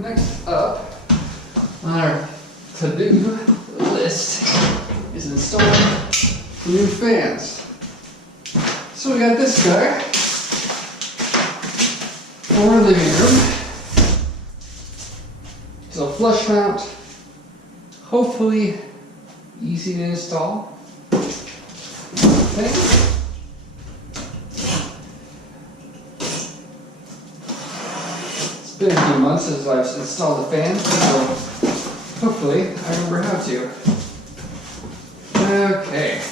Next up on our to-do list is installing new fans. So we got this guy for our living room. It's a flush mount, hopefully easy to install thing. It's been a few months since I've installed the fan, so hopefully I remember how to. Okay.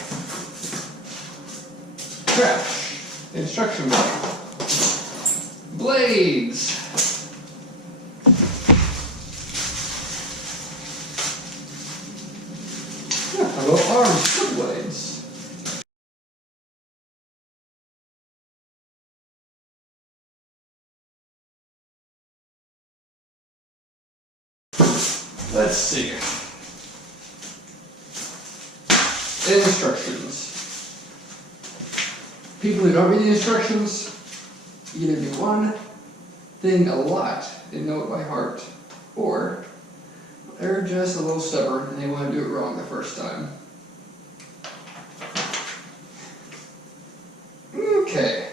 Trash. Instruction book. Blades. Yeah, how about arms for blades? Let's see. Instructions. People who don't read the instructions either do one thing a lot and know it by heart, or they're just a little stubborn and they want to do it wrong the first time. Okay.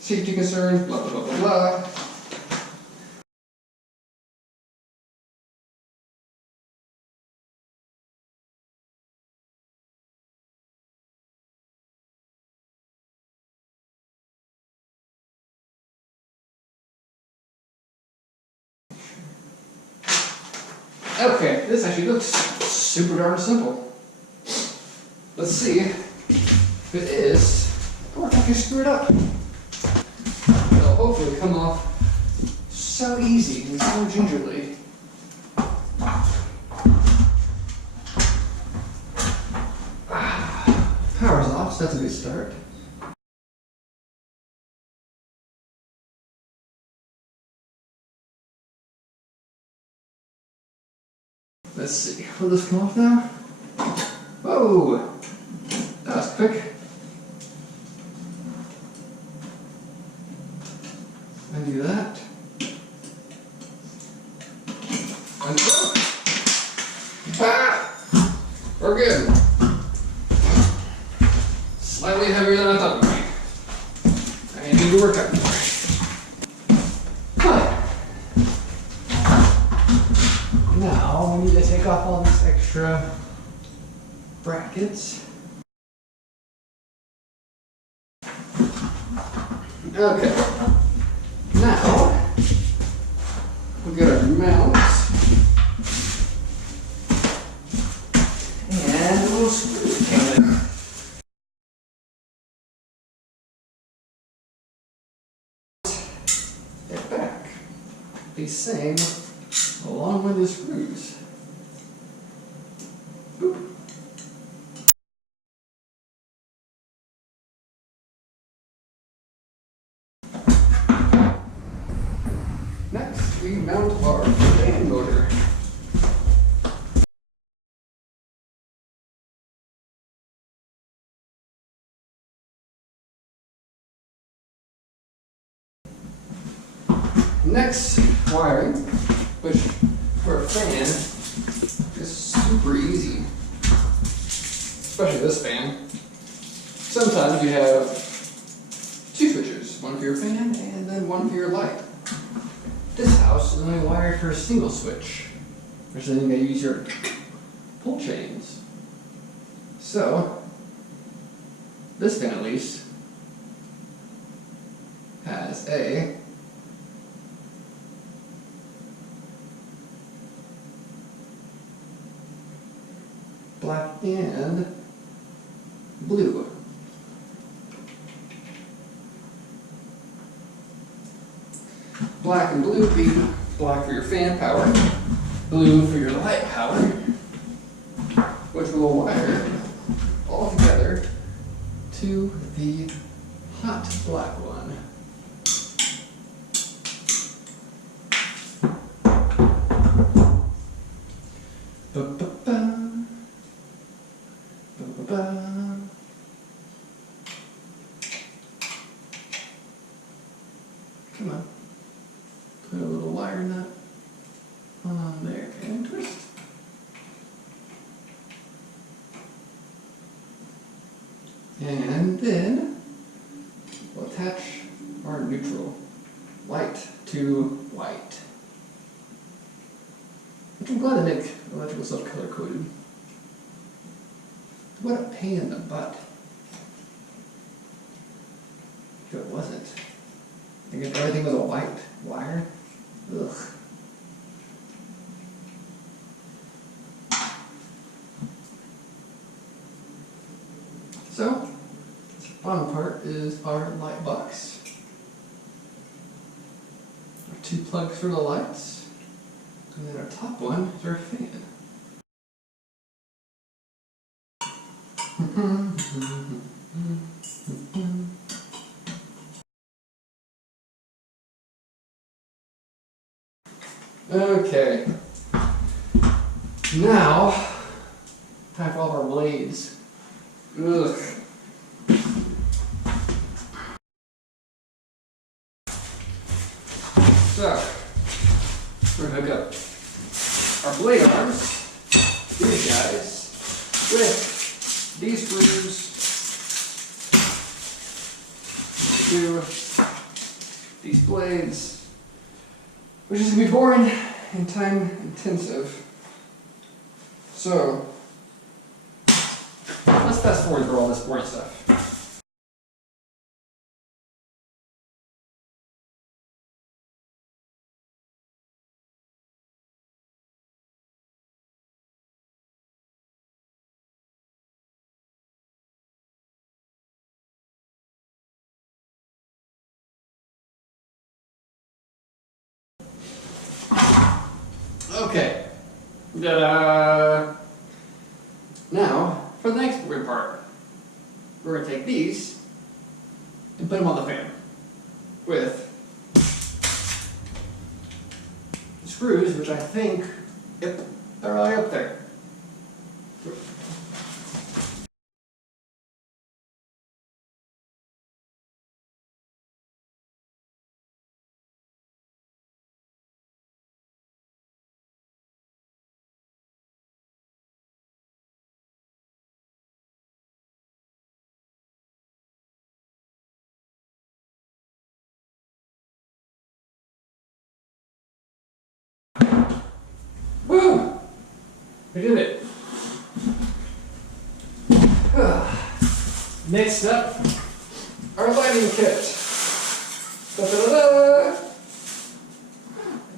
Safety concerns, blah blah blah blah blah. Okay, this actually looks super darn simple. Let's see if it is, or if I can screw it up. It'll hopefully come off so easy and so gingerly. Power's off, so that's a good start. Let's see, will this come off now? Whoa! That was quick. Undo that. Undo that. Ah! We're good. Slightly heavier than I thought it would be. I need to work out more. Now we need to take off all these extra brackets. Okay. Now we'll get our mounts and we'll screw it back. These same along with the screws. Boop. Next, we mount our fan motor. Next, wiring, which for a fan is super easy, especially this fan. Sometimes you have two switches, one for your fan and then one for your light. This house is only wired for a single switch, which then you may use your pull chains. So, this fan at least has a black and blue. Black and blue be black for your fan power, blue for your light power, which will wire all together to the hot black one. Ba-ba-ba. Ba-ba-ba. Come on. Put a little wire in that. are neutral. Light to white. Which I'm glad they make electrical stuff color coded. What a pain in the butt. If it wasn't. And if everything was a white wire, ugh. So, the bottom part is our light box. Our 2 plugs for the lights. And then our top one is our fan. Okay. Now, time for all of our blades. Ugh. So, we're gonna hook up our blade arms, these guys, with these screws to these blades, which is gonna be boring and time intensive. So, let's fast forward through all this boring stuff. Okay. Ta-da! Now, for the next weird part, we're going to take these and put them on the fan with screws, which I think, yep, they're right up there. Woo! We did it. Next up, our lighting kit. Da-da-da-da!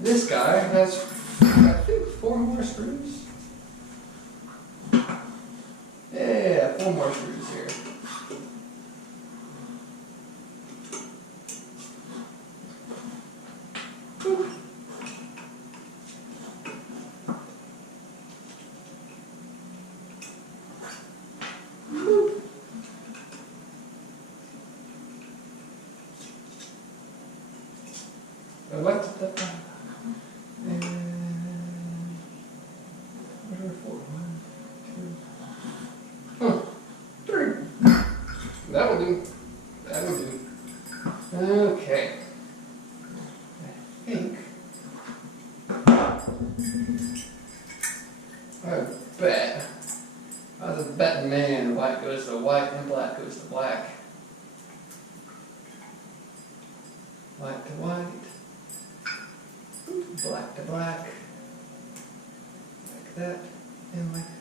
This guy has, I think, 4 more screws. Yeah, 4 more screws here. Woo. What? And what are 4? 1, 2, 3. That will do. That will do. Okay. I bet. I was a betting man. White goes to white and black goes to black. White to white. Black to black. Like that and like that.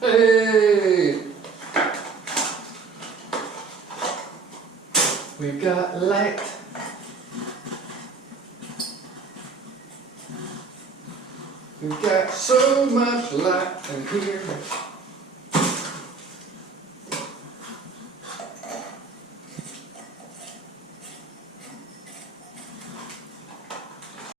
Hey! We've got light. We've got so much light in here.